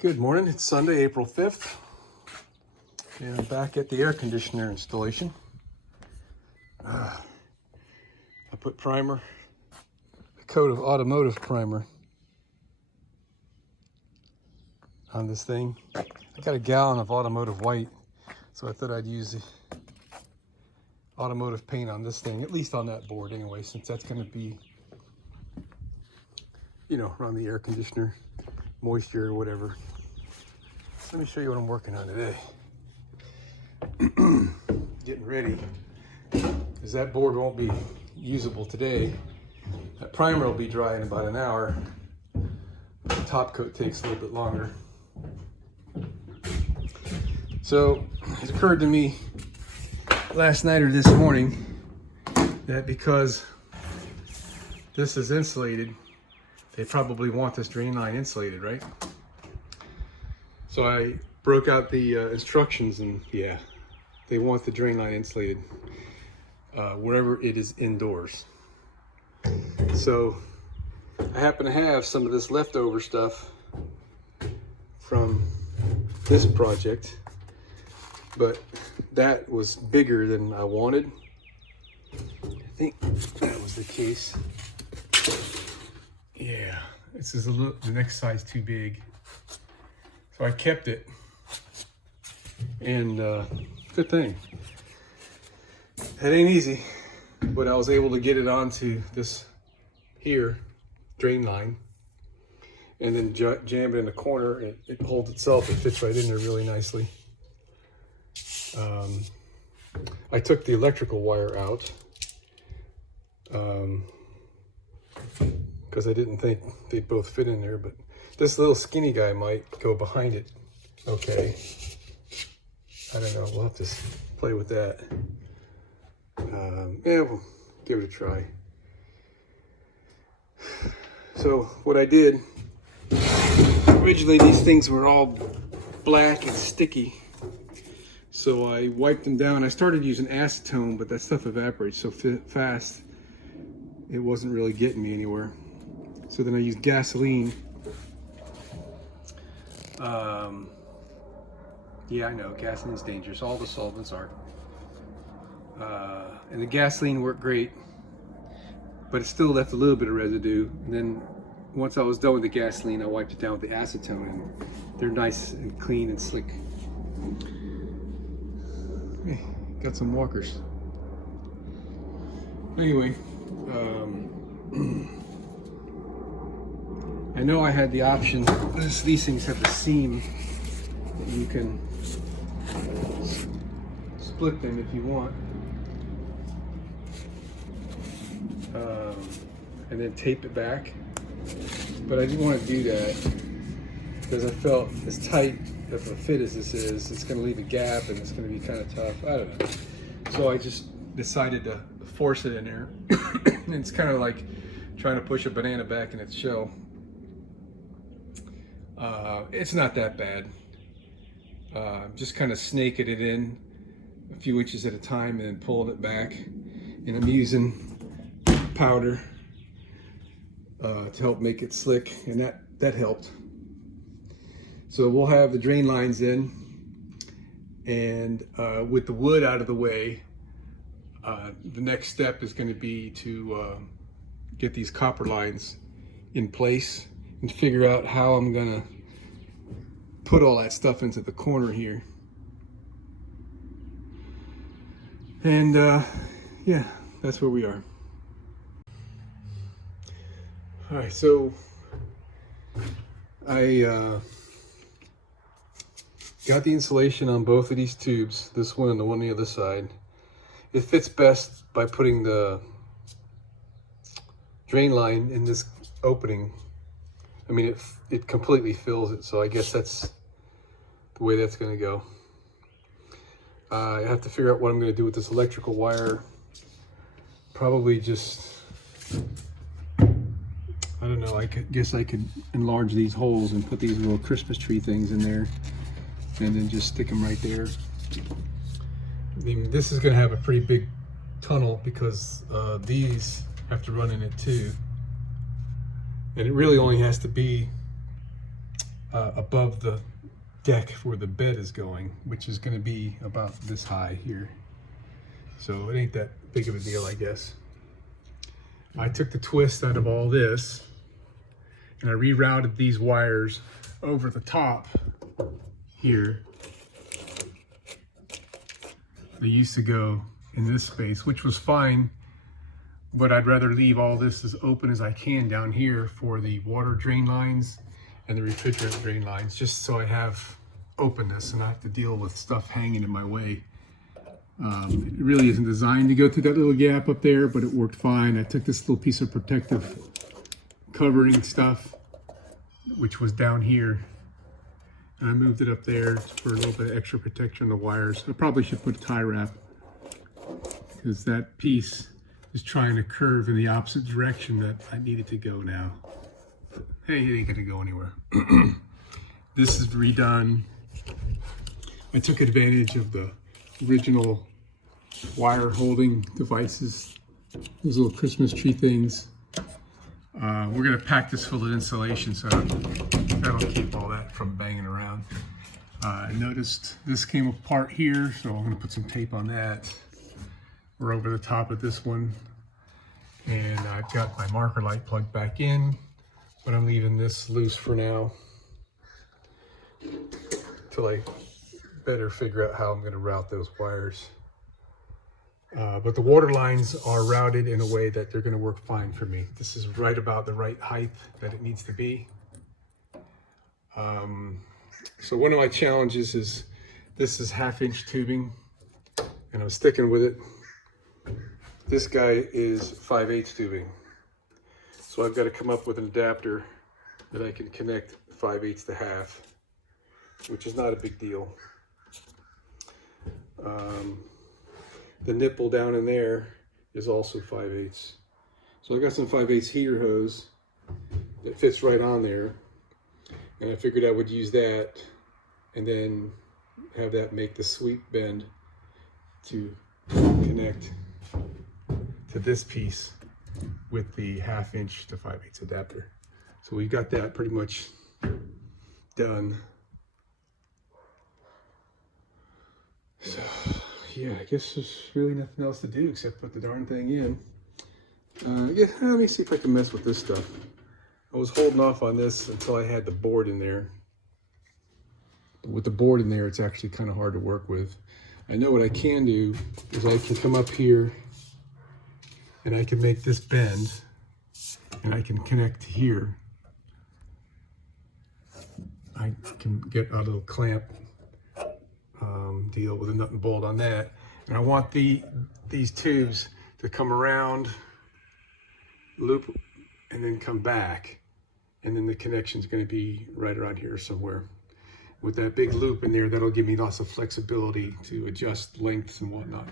Good morning, it's Sunday, April 5th, and I'm back at the air conditioner installation. I put primer, a coat of automotive primer on this thing. I got a gallon of automotive white, so I thought I'd use the automotive paint on this thing, at least on that board anyway, since that's going to be, you know, around the air conditioner, moisture or whatever. Let me show you what I'm working on today. Getting ready, because that board won't be usable today. That primer will be dry in about an hour. The top coat takes a little bit longer. So it occurred to me last night or this morning that because this is insulated, they probably want this drain line insulated, right? So I broke out the instructions, and yeah, they want the drain line insulated wherever it is indoors. So I happen to have some of this leftover stuff from this project, but that was bigger than I wanted. I think that was the case. Yeah, this is the next size too big. So I kept it, and good thing. That ain't easy, but I was able to get it onto this here drain line, and then jam it in the corner. It holds itself. It fits right in there really nicely. I took the electrical wire out because I didn't think they'd both fit in there, but this little skinny guy might go behind it. Okay. I don't know. We'll have to play with that. Yeah, we'll give it a try. So what I did, originally these things were all black and sticky. So I wiped them down. I started using acetone, but that stuff evaporates so fast, it wasn't really getting me anywhere. So then I used gasoline. Yeah, I know, gasoline's dangerous. All the solvents are. And the gasoline worked great, but it still left a little bit of residue. And then once I was done with the gasoline, I wiped it down with the acetone, and they're nice and clean and slick. Hey, got some walkers. Anyway, I know I had the option. These things have a seam that you can split them if you want, and then tape it back. But I didn't want to do that because I felt as tight of a fit as this is, it's going to leave a gap and it's going to be kind of tough. I don't know. So I just decided to force it in there. And it's kind of like trying to push a banana back in its shell. It's not that bad. Just kind of snaking it in a few inches at a time and then pulling it back. And I'm using powder to help make it slick, and that helped. So we'll have the drain lines in, and with the wood out of the way, the next step is going to be to get these copper lines in place and figure out how I'm going to put all that stuff into the corner here. And yeah, that's where we are. All right, so I got the insulation on both of these tubes, this one and the one on the other side. It fits best by putting the drain line in this opening. I mean, it completely fills it, so I guess that's the way that's going to go. I have to figure out what I'm going to do with this electrical wire. Probably just, I don't know, guess I could enlarge these holes and put these little Christmas tree things in there, and then just stick them right there. I mean, this is going to have a pretty big tunnel because these have to run in it too. And it really only has to be above the deck where the bed is going, which is going to be about this high here. So it ain't that big of a deal, I guess. I took the twist out of all this and I rerouted these wires over the top here. They used to go in this space, which was fine, but I'd rather leave all this as open as I can down here for the water drain lines and the refrigerant drain lines, just so I have openness and I have to deal with stuff hanging in my way. It really isn't designed to go through that little gap up there, but it worked fine. I took this little piece of protective covering stuff, which was down here, and I moved it up there for a little bit of extra protection on the wires. I probably should put a tie wrap, because that piece is trying to curve in the opposite direction that I need it to go now. But, hey, it ain't gonna go anywhere. This is redone. I took advantage of the original wire holding devices, those little Christmas tree things. We're gonna pack this full of insulation, so that'll keep all that from banging around. I noticed this came apart here, so I'm gonna put some tape on that. We're over the top of this one, and I've got my marker light plugged back in, but I'm leaving this loose for now till I better figure out how I'm going to route those wires. But the water lines are routed in a way that they're going to work fine for me. This is right about the right height that it needs to be. So one of my challenges is, this is 1/2-inch tubing, and I'm sticking with it. This guy is 5/8 tubing. So I've got to come up with an adapter that I can connect 5/8 to 1/2, which is not a big deal. The nipple down in there is also 5/8. So I got some 5/8 heater hose that fits right on there, and I figured I would use that and then have that make the sweep bend to connect to this piece with the 1/2-inch to 5/8 adapter. So we got that pretty much done. So yeah, I guess there's really nothing else to do except put the darn thing in. Yeah, let me see if I can mess with this stuff. I was holding off on this until I had the board in there. But with the board in there, it's actually kind of hard to work with. I know what I can do is I can come up here and I can make this bend and I can connect to here. I can get a little clamp deal with a nut and bolt on that, and I want these tubes to come around, loop, and then come back, and then the connection's going to be right around here somewhere. With that big loop in there, that'll give me lots of flexibility to adjust lengths and whatnot.